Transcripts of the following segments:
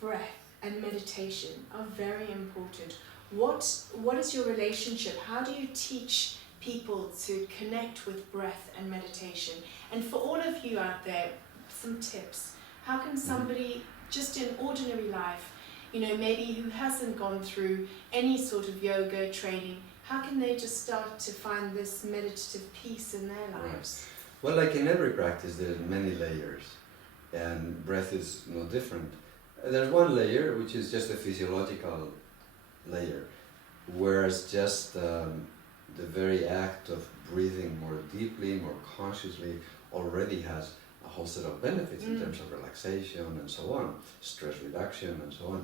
breath and meditation are very important. What is your relationship? How do you teach people to connect with breath and meditation? And for all of you out there, some tips. How can somebody just in ordinary life, you know, maybe who hasn't gone through any sort of yoga training, how can they just start to find this meditative peace in their lives? Well, like in every practice, there's many layers, and breath is no different. There's one layer which is just a physiological layer, whereas just the very act of breathing more deeply, more consciously, already has a whole set of benefits in terms of relaxation and so on, stress reduction and so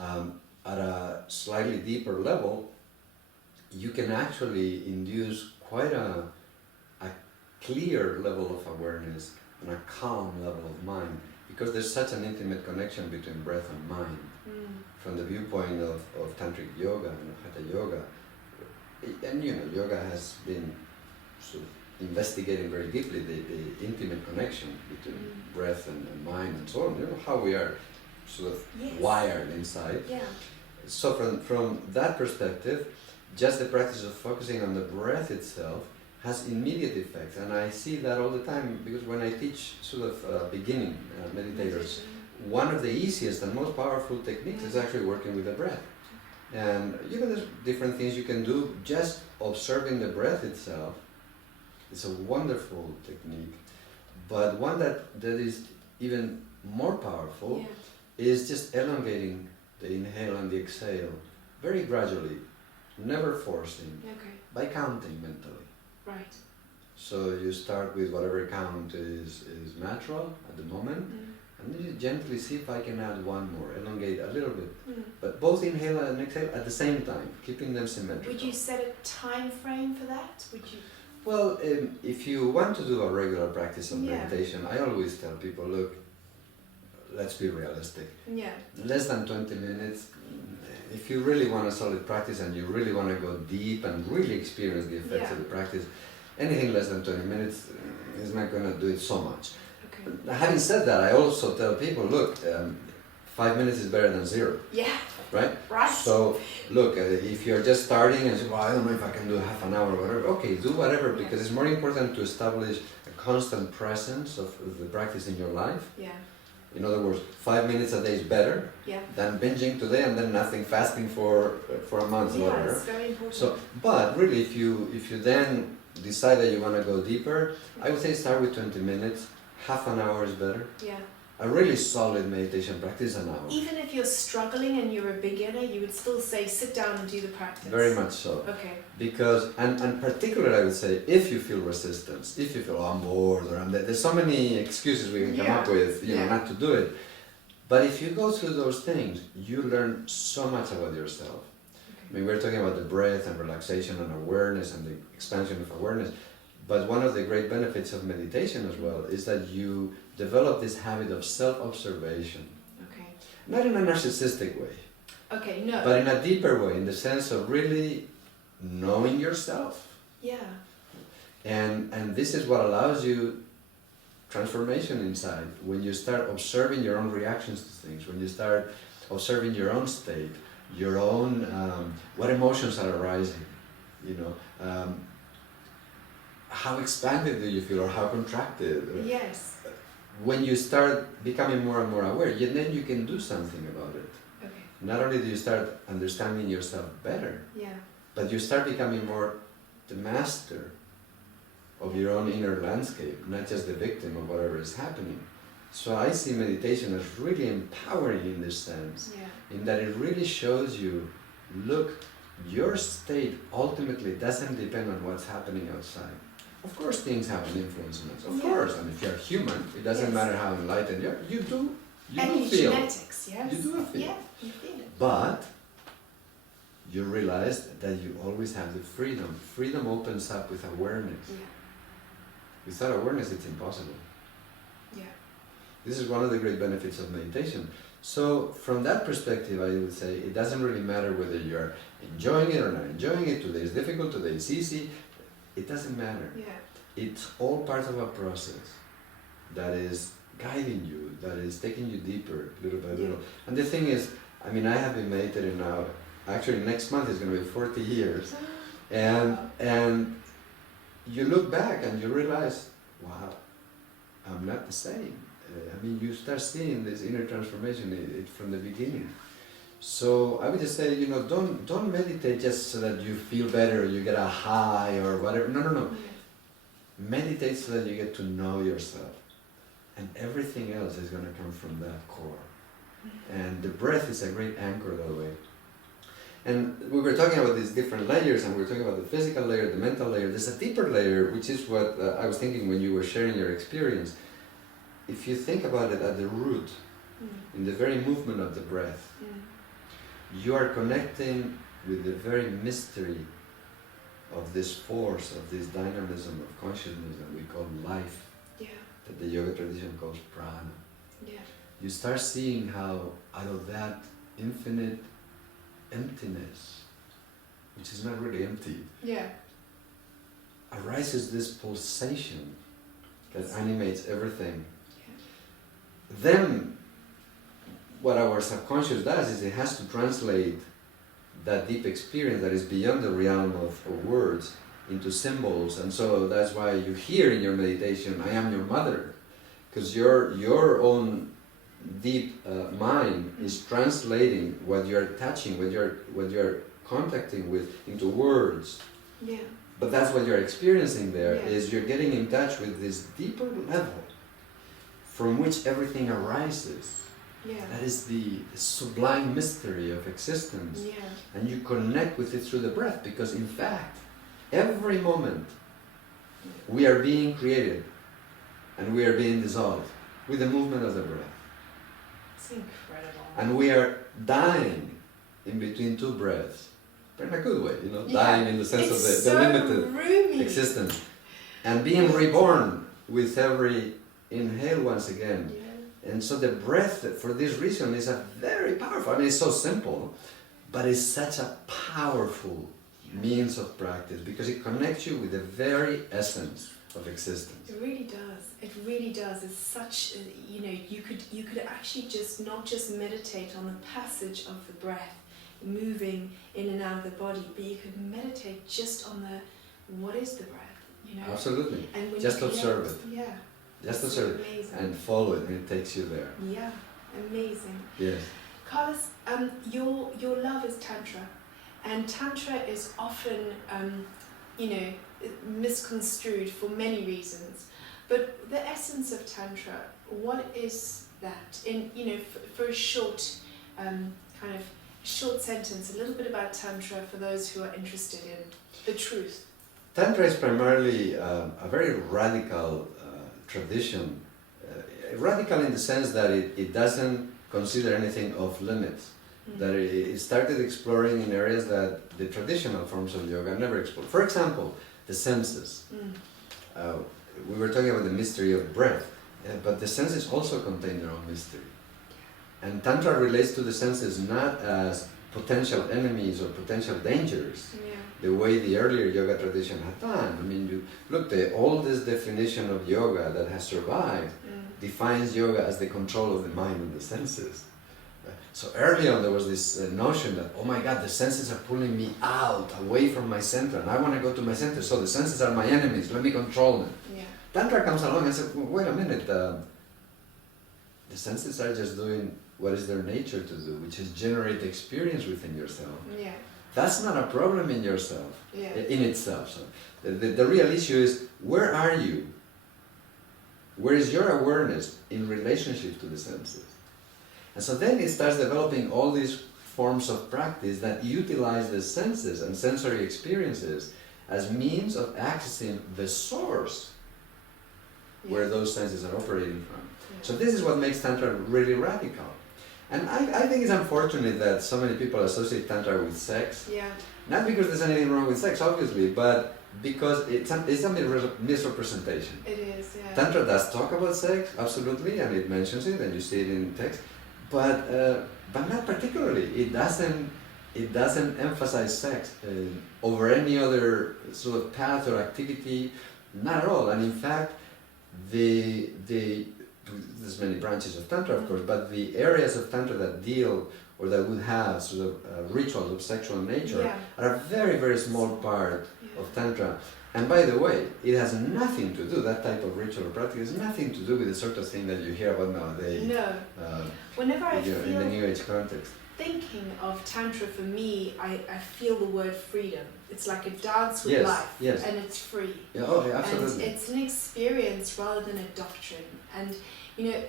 on. At a slightly deeper level, you can actually induce quite a clear level of awareness and a calm level of mind, because there's such an intimate connection between breath and mind. From the viewpoint of Tantric yoga and Hatha yoga, and you know, yoga has been sort of investigating very deeply the intimate connection between breath and mind and so on, you know, how we are sort of wired inside. So from that perspective, just the practice of focusing on the breath itself has immediate effects, and I see that all the time, because when I teach sort of beginning meditators, one of the easiest and most powerful techniques is actually working with the breath. And you know, there's different things you can do. Just observing the breath itself is a wonderful technique, but one that is even more powerful is just elongating the inhale and the exhale very gradually, never forcing, by counting mentally. Right. So you start with whatever count is natural at the moment, and then you gently see if I can add one more, elongate a little bit. But both inhale and exhale at the same time, keeping them symmetrical. Would you set a time frame for that? Would you? Well, if you want to do a regular practice of meditation, I always tell people, look, let's be realistic. Less than 20 minutes. If you really want a solid practice and you really want to go deep and really experience the effects of the practice, anything less than 20 minutes is not going to do it so much. Having said that, I also tell people, look, 5 minutes is better than 0. Right? So, look, if you're just starting and say, well, I don't know if I can do half an hour or whatever, okay, do whatever, because it's more important to establish a constant presence of the practice in your life. In other words, 5 minutes a day is better than binging today and then nothing, fasting for a month or whatever. It's very important. So, but really, if you then decide that you want to go deeper, I would say start with 20 minutes. Half an hour is better. A really solid meditation practice, an hour. Even if you're struggling and you're a beginner, you would still say sit down and do the practice. Very much so. Because, and particularly I would say, if you feel resistance, if you feel, oh, I'm bored, or there's so many excuses we can come up with, you know, not to do it. But if you go through those things, you learn so much about yourself. I mean, we're talking about the breath and relaxation and awareness and the expansion of awareness. But one of the great benefits of meditation as well is that you develop this habit of self-observation. Not in a narcissistic way. But in a deeper way, in the sense of really knowing yourself. And this is what allows you transformation inside. When you start observing your own reactions to things, when you start observing your own state, your own, what emotions are arising, you know, how expanded do you feel or how contracted? When you start becoming more and more aware, then you can do something about it. Not only do you start understanding yourself better, but you start becoming more the master of your own inner landscape, not just the victim of whatever is happening. So I see meditation as really empowering in this sense, in that it really shows you, look, your state ultimately doesn't depend on what's happening outside. Of course things have an influence on us, of course, and if you're human, it doesn't matter how enlightened you are, you do feel. Genetics, You do feel. You feel it. But you realize that you always have the freedom. Freedom opens up with awareness. Without awareness, it's impossible. This is one of the great benefits of meditation. So from that perspective, I would say it doesn't really matter whether you're enjoying it or not enjoying it. Today is difficult, today is easy. It doesn't matter. It's all part of a process that is guiding you, that is taking you deeper, little by little. And the thing is, I mean, I have been meditating now, actually next month is going to be 40 years. And you look back and you realize, wow, I'm not the same. I mean, you start seeing this inner transformation from the beginning. So I would just say, you know, don't meditate just so that you feel better, or you get a high or whatever. No. Meditate so that you get to know yourself. And everything else is going to come from that core. And the breath is a great anchor that way. And we were talking about these different layers, and we were talking about the physical layer, the mental layer. There's a deeper layer, which is what I was thinking when you were sharing your experience. If you think about it at the root, in the very movement of the breath, you are connecting with the very mystery of this force, of this dynamism of consciousness that we call life, that the yoga tradition calls prana. You start seeing how out of that infinite emptiness, which is not really empty, arises this pulsation that animates everything. Then what our subconscious does is it has to translate that deep experience that is beyond the realm of words into symbols. And so that's why you hear in your meditation, I am your mother, because your own deep mind is translating what you're touching, what you're contacting with, into words. But that's what you're experiencing there, is you're getting in touch with this deeper level from which everything arises. That is the sublime mystery of existence. And you connect with it through the breath, because in fact, every moment we are being created and we are being dissolved with the movement of the breath. It's incredible. And we are dying in between two breaths. But in a good way, you know, dying in the sense of the limited existence. And being reborn with every inhale once again. And so the breath, for this reason, is a very powerful, I mean, it's so simple, but it's such a powerful means of practice, because it connects you with the very essence of existence. It really does. It really does. It's such, you know, you could actually just not just meditate on the passage of the breath, moving in and out of the body, but you could meditate just on what is the breath, you know? Absolutely. And when just observe it. Yeah. Just observe it and follow it, and it takes you there. Yeah, amazing. Yes. Carlos, your love is Tantra, and Tantra is often, you know, misconstrued for many reasons. But the essence of Tantra, what is that? In, you know, for a short, kind of short sentence, a little bit about Tantra for those who are interested in the truth. Tantra is primarily a very radical tradition. Radical in the sense that it doesn't consider anything off limits. That it started exploring in areas that the traditional forms of yoga never explored. For example, the senses. We were talking about the mystery of breath, but the senses also contain their own mystery. And Tantra relates to the senses not as potential enemies or potential dangers, the way the earlier yoga tradition had done. I mean, you look, the oldest definition of yoga that has survived defines yoga as the control of the mind and the senses. So early on there was this notion that, oh my God, the senses are pulling me out, away from my center, and I want to go to my center, so the senses are my enemies, let me control them. Tantra comes along and says, well, wait a minute, the senses are just doing what is their nature to do, which is generate experience within yourself. That's not a problem in yourself, in itself. So the real issue is, where are you? Where is your awareness in relationship to the senses? And so then it starts developing all these forms of practice that utilize the senses and sensory experiences as means of accessing the source where those senses are operating from. So this is what makes Tantra really radical. And I think it's unfortunate that so many people associate Tantra with sex. Not because there's anything wrong with sex, obviously, but because it's a misrepresentation. It is, Tantra does talk about sex, absolutely, and it mentions it, and you see it in text, but not particularly. It doesn't emphasize sex over any other sort of path or activity, not at all. And in fact, there's many branches of Tantra, of course, but the areas of Tantra that deal or that would have sort of rituals of sexual nature are a very, very small part of Tantra. And by the way, it has nothing to do, that type of ritual or practice has nothing to do with the sort of thing that you hear about nowadays. No. Whenever I feel in the New Age context. Thinking of Tantra, for me, I feel the word freedom. It's like a dance with life, and it's free. Yeah, oh, yeah, absolutely. And it's an experience rather than a doctrine. And you know,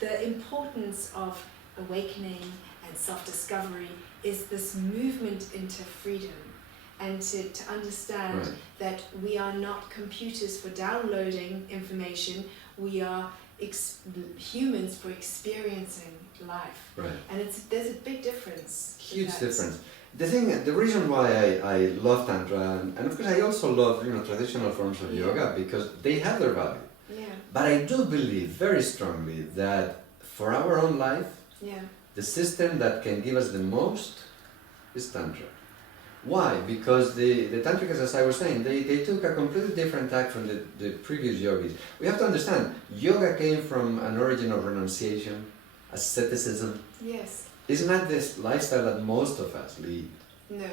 the importance of awakening and self-discovery is this movement into freedom, and to understand that we are not computers for downloading information, we are humans for experiencing life. Right. And there's a big difference. Huge difference. The reason why I love Tantra, and of course I also love traditional forms of yoga, because they have their value. Yeah. But I do believe very strongly that for our own life, the system that can give us the most is Tantra. Why? Because the Tantrikas, as I was saying, they took a completely different tack from the previous yogis. We have to understand, yoga came from an origin of renunciation, asceticism. Yes. It's not this lifestyle that most of us lead. No.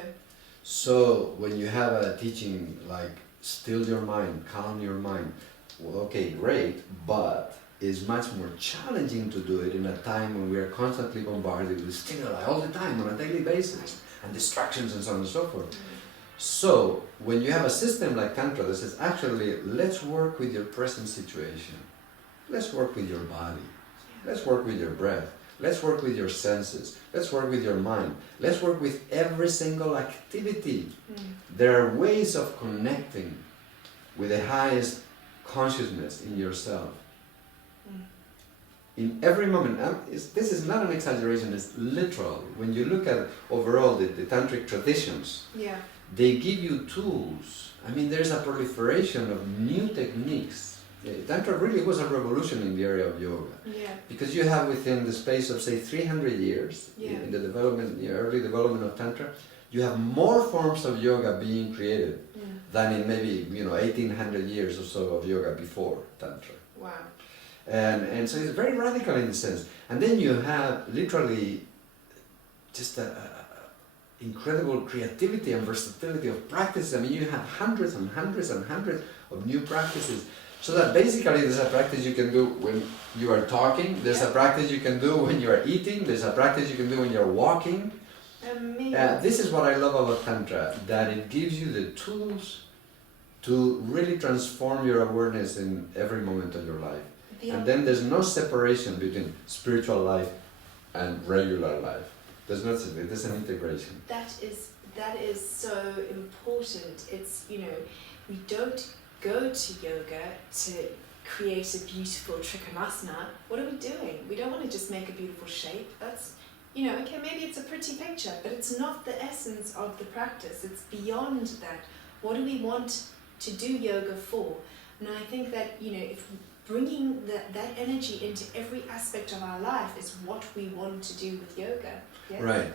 So when you have a teaching like still your mind, calm your mind, well, okay, great, but it's much more challenging to do it in a time when we are constantly bombarded with stimuli all the time on a daily basis, and distractions and so on and so forth. So when you have a system like Tantra that says, actually, let's work with your present situation, let's work with your body, let's work with your breath, let's work with your senses, let's work with your mind, let's work with every single activity. There are ways of connecting with the highest consciousness in yourself. In every moment, this is not an exaggeration, it's literal. When you look at overall the tantric traditions, they give you tools. I mean, there's a proliferation of new techniques. Tantra really was a revolution in the area of yoga. Because you have within the space of, say, 300 years, in the development, the early development of Tantra, you have more forms of yoga being created than in maybe 1800 years or so of yoga before Tantra. Wow. And so it's very radical in a sense. And then you have literally just incredible creativity and versatility of practices. I mean, you have hundreds and hundreds and hundreds of new practices. So that basically there's a practice you can do when you are talking, there's a practice you can do when you are eating, there's a practice you can do when you're walking. This is what I love about Tantra, that it gives you the tools to really transform your awareness in every moment of your life. And then there's no separation between spiritual life and regular life. There's an integration. That is so important. It's, we don't go to yoga to create a beautiful trikonasana. What are we doing? We don't want to just make a beautiful shape. That's, okay, maybe it's a pretty picture, but it's not the essence of the practice. It's beyond that. What do we want to do yoga for? And I think that, if bringing that energy into every aspect of our life is what we want to do with yoga. Yes? Right.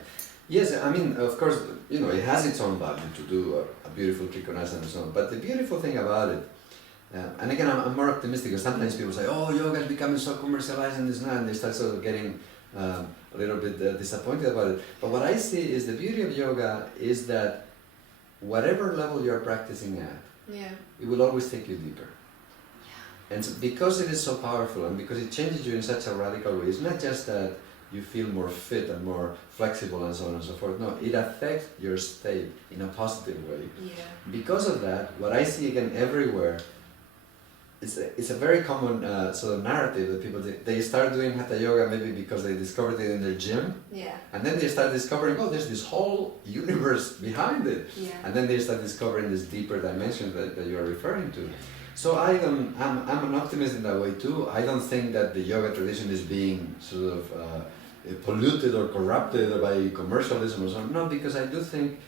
Yes, I mean, of course, it has its own value to do a beautiful trikonasana and so on. But the beautiful thing about it, and again, I'm more optimistic, because sometimes people say, oh, yoga is becoming so commercialized and this and that, and they start sort of getting a little bit disappointed about it. But what I see is the beauty of yoga is that whatever level you're practicing at, it will always take you deeper. And so because it is so powerful and because it changes you in such a radical way, it's not just that you feel more fit and more flexible and so on and so forth. No, it affects your state in a positive way. Because of that, what I see again everywhere, it's a very common sort of narrative that people do. They start doing Hatha Yoga maybe because they discovered it in their gym. And then they start discovering, oh, there's this whole universe behind it. And then they start discovering this deeper dimension that you are referring to. So I'm an optimist in that way too. I don't think that the yoga tradition is being sort of polluted or corrupted by commercialism or something. No, because I do think,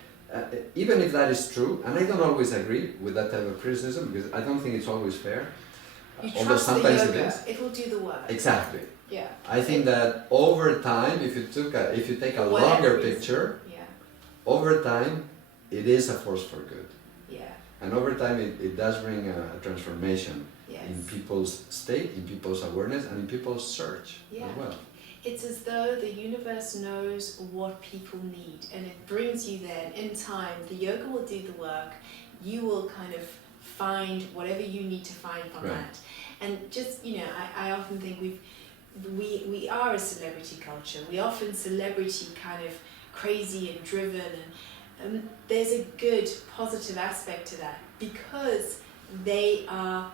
even if that is true, and I don't always agree with that type of criticism, because I don't think it's always fair. Although sometimes it is. It will do the work. Exactly. I think that over time, if you take a longer picture, over time, it is a force for good. And over time, it does bring a transformation in people's state, in people's awareness, and in people's search as well. It's as though the universe knows what people need, and it brings you there. And in time, the yoga will do the work. You will kind of find whatever you need to find from that. And just, you know, I often think we are a celebrity culture. We often celebrity kind of crazy and driven, and there's a good positive aspect to that, because they are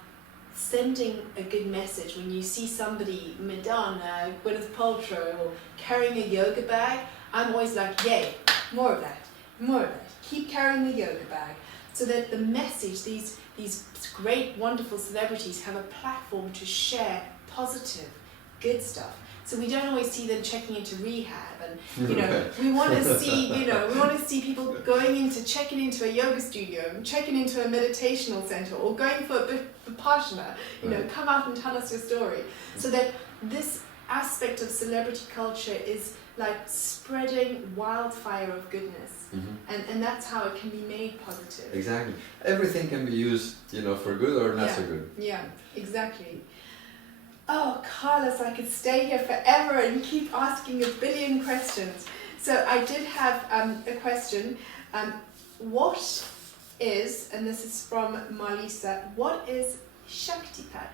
sending a good message. When you see somebody, Madonna, Gwyneth Paltrow, or carrying a yoga bag, I'm always like, yay, more of that, more of that. Keep carrying the yoga bag, so that the message, these great, wonderful celebrities have a platform to share positive, good stuff. So we don't always see them checking into rehab, and you know, we want to see, you know, we want to see people checking into a yoga studio, checking into a meditational center, or going for a vipassana. You know, come out and tell us your story. So that this aspect of celebrity culture is like spreading wildfire of goodness, and that's how it can be made positive. Exactly. Everything can be used, you know, for good or not so good. Yeah, exactly. Oh, Carlos, I could stay here forever and keep asking a billion questions. So I did have a question. What is, and this is from Marlisa, what is Shaktipat?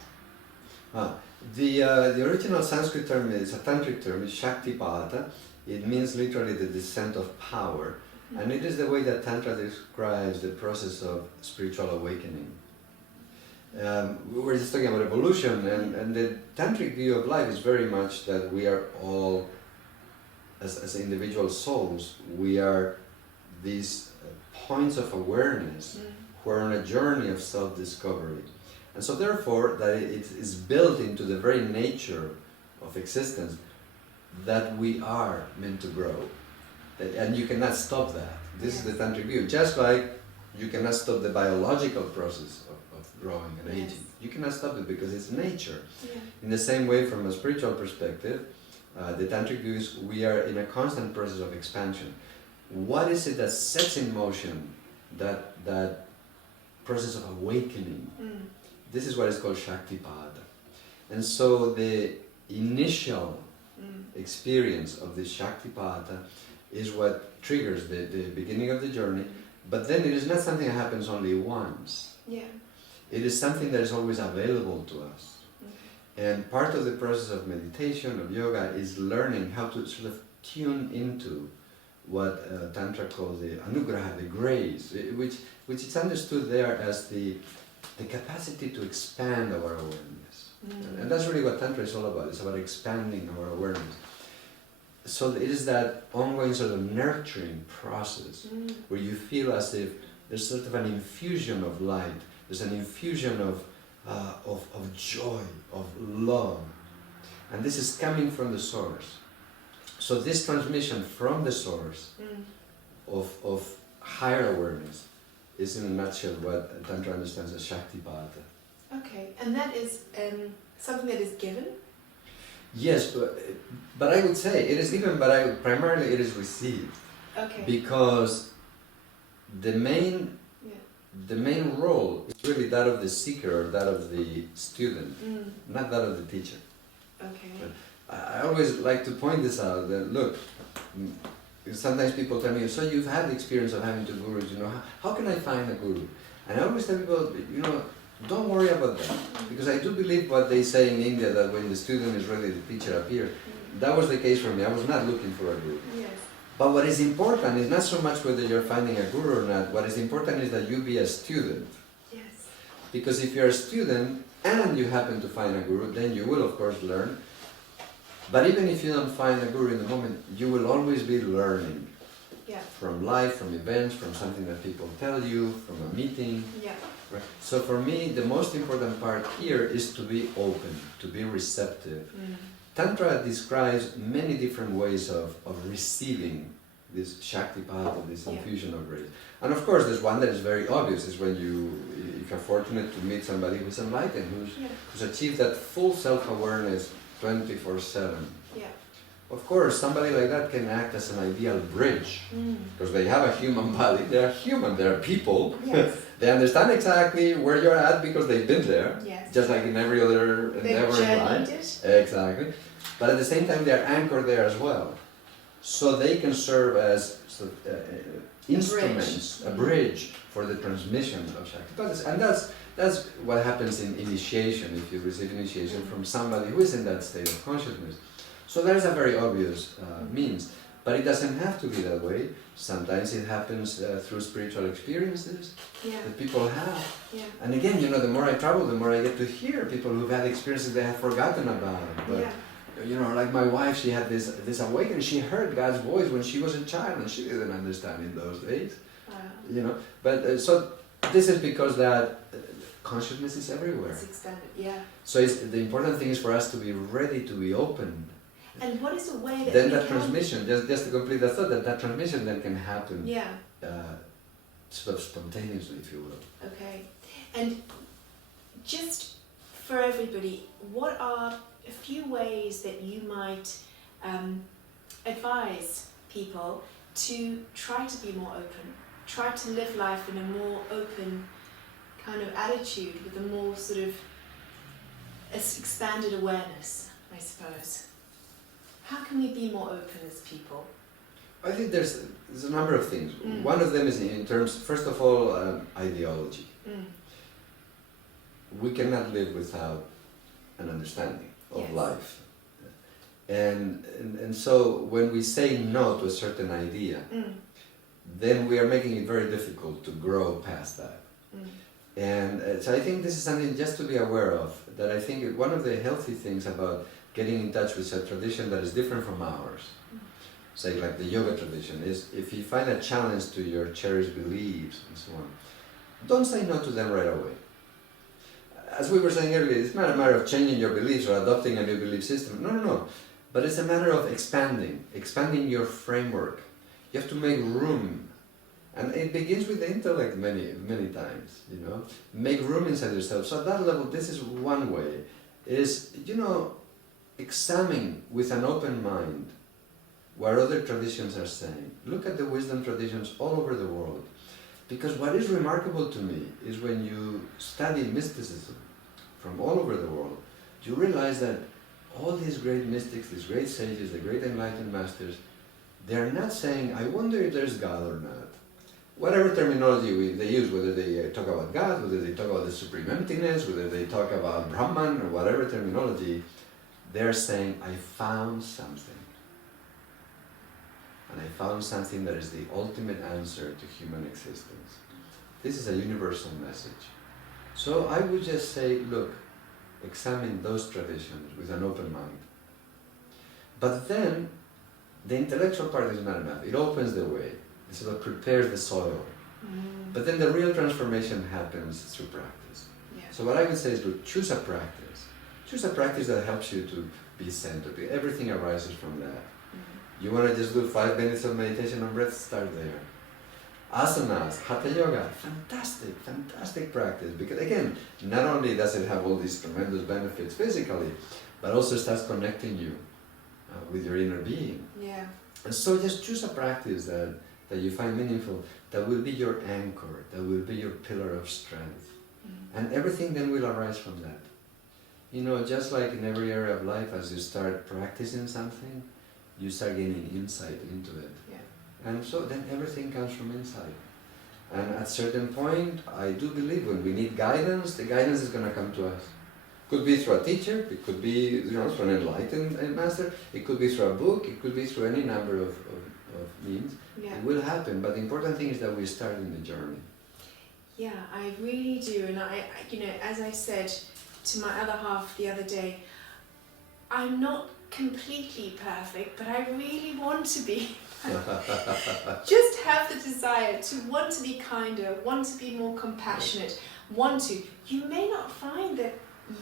The original Sanskrit term is a tantric term, is Shaktipada. It means literally the descent of power. And it is the way that Tantra describes the process of spiritual awakening. We were just talking about evolution, and the tantric view of life is very much that we are all, as individual souls, we are these points of awareness who are on a journey of self-discovery. And so therefore, that it is built into the very nature of existence that we are meant to grow. And you cannot stop that. This is the tantric view. Just like you cannot stop the biological process of growing and aging. You cannot stop it because it's nature. In the same way, from a spiritual perspective, the tantric view is we are in a constant process of expansion. What is it that sets in motion that process of awakening? This is what is called Shaktipada. And so the initial experience of this Shaktipada is what triggers the beginning of the journey, but then it is not something that happens only once. It is something that is always available to us. And part of the process of meditation, of yoga, is learning how to sort of tune into what Tantra calls the anugraha, the grace, which is understood there as the capacity to expand our awareness. And that's really what Tantra is all about. It's about expanding our awareness. So it is that ongoing sort of nurturing process where you feel as if there's sort of an infusion of light, there's an infusion of joy, of love. And this is coming from the source. So this transmission from the source of higher awareness is in a nutshell what Tantra understands as Shaktipada. Okay, and that is something that is given? Yes, but I would say it is given, but primarily it is received. Okay. Because the main role is really that of the seeker or that of the student, not that of the teacher. Okay. I always like to point this out, that look, sometimes people tell me, so you've had the experience of having two gurus, you know, how can I find a guru? And I always tell people, you know, don't worry about that, because I do believe what they say in India, that when the student is ready, the teacher appears. That was the case for me. I was not looking for a guru. Yes. But what is important is not so much whether you're finding a guru or not. What is important is that you be a student. Yes. Because if you're a student and you happen to find a guru, then you will of course learn. But even if you don't find a guru in the moment, you will always be learning. Yeah. From life, from events, from something that people tell you, from a meeting. Yeah. Right. So for me, the most important part here is to be open, to be receptive. Tantra describes many different ways of receiving this Shaktipada, this infusion of grace. And of course, there's one that is very obvious, is when if you're fortunate to meet somebody who's enlightened, who's achieved that full self-awareness 24/7. Yeah. Of course, somebody like that can act as an ideal bridge, because they have a human body, they are human, they are people, Yes. They understand exactly where you're at because they've been there, Yes. just like in every other endeavor in life. Exactly. But at the same time, they're anchored there as well. So they can serve as sort of, instruments, a bridge for the transmission of Shakti. And that's what happens in initiation, if you receive initiation from somebody who is in that state of consciousness. So that is a very obvious means. But it doesn't have to be that way. Sometimes it happens through spiritual experiences that people have. Yeah. And again, you know, the more I travel, the more I get to hear people who've had experiences they have forgotten about. But, you know, like my wife, she had this awakening. She heard God's voice when she was a child, and she didn't understand in those days. Wow. You know, but so this is because that consciousness is everywhere. It's expanded, yeah. So the important thing is for us to be ready to be open. And what is a way that then we that can... transmission, just to complete that thought, that transmission then can happen Yeah. sort of spontaneously, if you will. Okay. And just for everybody, what are a few ways that you might advise people to try to be more open, try to live life in a more open kind of attitude with a more sort of expanded awareness, I suppose? How can we be more open as people? I think there's a number of things. One of them is in terms, first of all, ideology. We cannot live without an understanding of life. And so when we say no to a certain idea, then we are making it very difficult to grow past that. And so I think this is something just to be aware of, that I think one of the healthy things about getting in touch with a tradition that is different from ours, say like the yoga tradition, is if you find a challenge to your cherished beliefs and so on, don't say no to them right away. As we were saying earlier, it's not a matter of changing your beliefs or adopting a new belief system. No. But it's a matter of expanding your framework. You have to make room. And it begins with the intellect many times, you know. Make room inside yourself. So at that level, this is one way, is, you know, examine with an open mind what other traditions are saying. Look at the wisdom traditions all over the world. Because what is remarkable to me is when you study mysticism from all over the world, you realize that all these great mystics, these great sages, the great enlightened masters, they are not saying, I wonder if there's God or not. Whatever terminology they use, whether they talk about God, whether they talk about the supreme emptiness, whether they talk about Brahman, or whatever terminology, they're saying, I found something. And I found something that is the ultimate answer to human existence. This is a universal message. So I would just say, look, examine those traditions with an open mind. But then, the intellectual part is not enough. It opens the way. It sort of prepares the soil. But then the real transformation happens through practice. So what I would say is, look, choose a practice. Choose a practice that helps you to be centered. Everything arises from that. You want to just do 5 minutes of meditation on breath? Start there. Asanas, Hatha Yoga, fantastic practice. Because again, not only does it have all these tremendous benefits physically, but also starts connecting you with your inner being. Yeah. And so just choose a practice that you find meaningful, that will be your anchor, that will be your pillar of strength. And everything then will arise from that. You know, just like in every area of life, as you start practicing something, you start gaining insight into it. And so then everything comes from inside. And at a certain point, I do believe when we need guidance, the guidance is going to come to us. Could be through a teacher, it could be, you know, through an enlightened master, it could be through a book, it could be through any number of means. It will happen, but the important thing is that we start in the journey. Yeah, I really do. And I, you know, as I said to my other half the other day, I'm not completely perfect, but I really want to be. Just have the desire to want to be kinder, want to be more compassionate, want to. You may not find that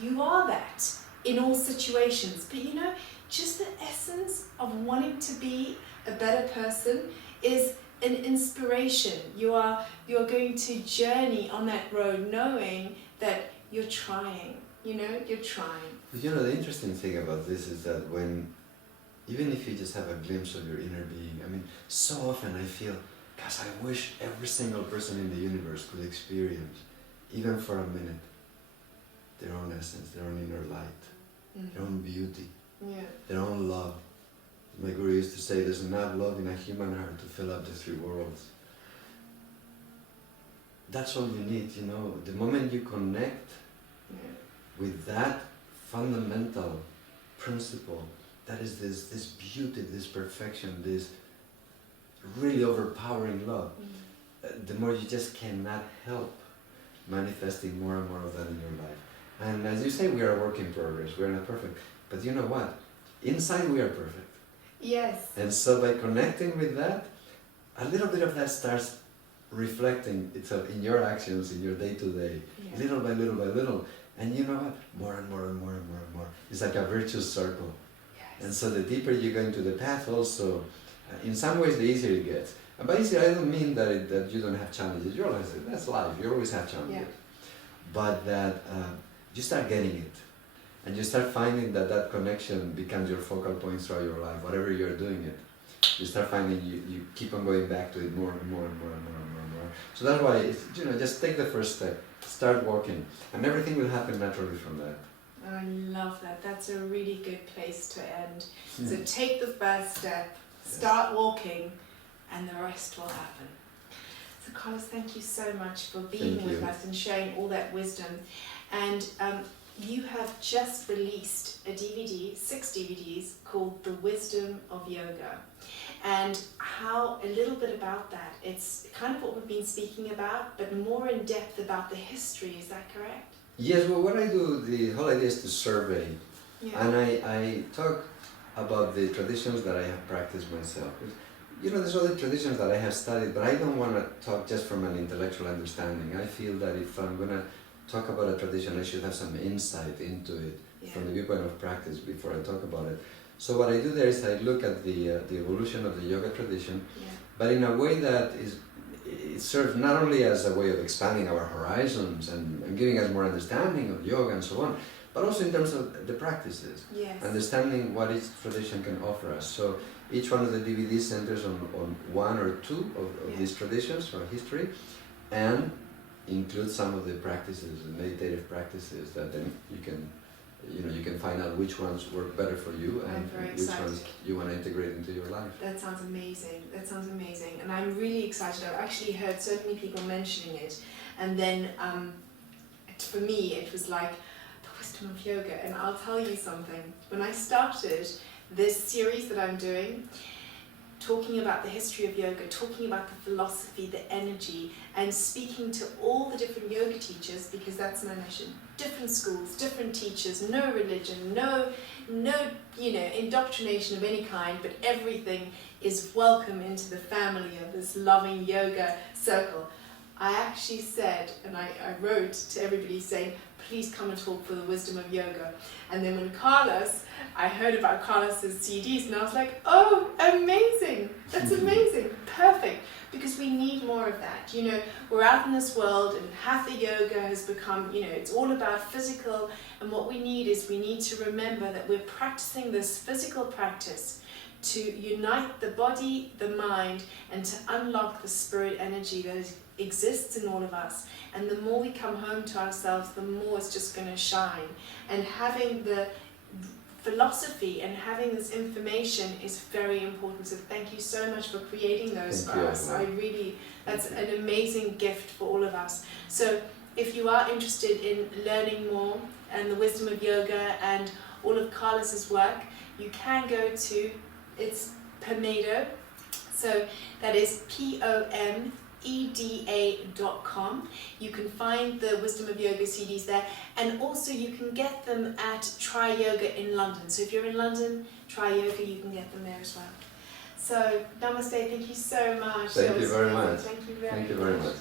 you are that in all situations, but you know, just the essence of wanting to be a better person is an inspiration. You're going to journey on that road knowing that you're trying, you know, you're trying. You know, the interesting thing about this is that when, even if you just have a glimpse of your inner being, I mean, so often I feel, Because I wish every single person in the universe could experience, even for a minute, their own essence, their own inner light, their own beauty, their own love. My guru used to say, there's enough love in a human heart to fill up the 3 worlds. That's all you need, you know. The moment you connect with that fundamental principle, that is this beauty, this perfection, this really overpowering love, the more you just cannot help manifesting more and more of that in your life. And as you say, we are a work in progress, we are not perfect. But you know what? Inside we are perfect. Yes. And so by connecting with that, a little bit of that starts reflecting itself in your actions, in your day-to-day, little by little by little. And you know what? More and more and more and more and more. It's like a virtuous circle. Yes. And so the deeper you go into the path also, in some ways the easier it gets. And by easier, I don't mean that you don't have challenges. You always, that's life, you always have challenges. But that you start getting it. And you start finding that connection becomes your focal point throughout your life, whatever you're doing it. You start finding you keep on going back to it more and more and more and more and more and more. So that's why, it's, you know, just take the first step, start walking, and everything will happen naturally from that. I love that. That's a really good place to end. So take the first step, start walking, and the rest will happen. So Carlos, thank you so much for being with us and sharing all that wisdom. And you have just released a DVD, 6 DVDs, called The Wisdom of Yoga. And how, a little bit about that. It's kind of what we've been speaking about, but more in depth about the history, is that correct? Yes, well what I do, the whole idea is to survey. And I talk about the traditions that I have practiced myself. You know, there's other traditions that I have studied, but I don't want to talk just from an intellectual understanding. I feel that if I'm going to talk about a tradition, I should have some insight into it from the viewpoint of practice before I talk about it. So what I do there is I look at the evolution of the yoga tradition, but in a way that it serves not only as a way of expanding our horizons and giving us more understanding of yoga and so on, but also in terms of the practices, understanding what each tradition can offer us. So each one of the DVDs centers on 1 or 2 of these traditions or history, and include some of the practices, the meditative practices, that then you can find out which ones work better for you and which ones you want to integrate into your life. That sounds amazing. That sounds amazing, and I'm really excited. I've actually heard so many people mentioning it, and then for me it was like the wisdom of yoga. And I'll tell you something. When I started this series that I'm doing, talking about the history of yoga, talking about the philosophy, the energy, and speaking to all the different yoga teachers, because that's my mission. Different schools, different teachers, no religion, no indoctrination of any kind, but everything is welcome into the family of this loving yoga circle. I actually said, and I wrote to everybody saying, please come and talk for the wisdom of yoga. And then when I heard about Carlos's CDs, and I was like, oh, amazing, that's amazing, perfect, because we need more of that. You know, we're out in this world, and Hatha yoga has become, it's all about physical, and what we need to remember that we're practicing this physical practice to unite the body, the mind, and to unlock the spirit energy that exists in all of us. And the more we come home to ourselves, the more it's just going to shine. And having the philosophy and having this information is very important. So thank you so much for creating those for us. That's an amazing gift for all of us. So if you are interested in learning more and the wisdom of yoga and all of Carlos's work, you can go to, it's Pomeda, so that is POMEDA.com. You can find the Wisdom of Yoga CDs there, and also you can get them at Try Yoga in London. So if you're in London, Try Yoga, you can get them there as well. So namaste, thank you so much. Thank you very much. Thank you very much.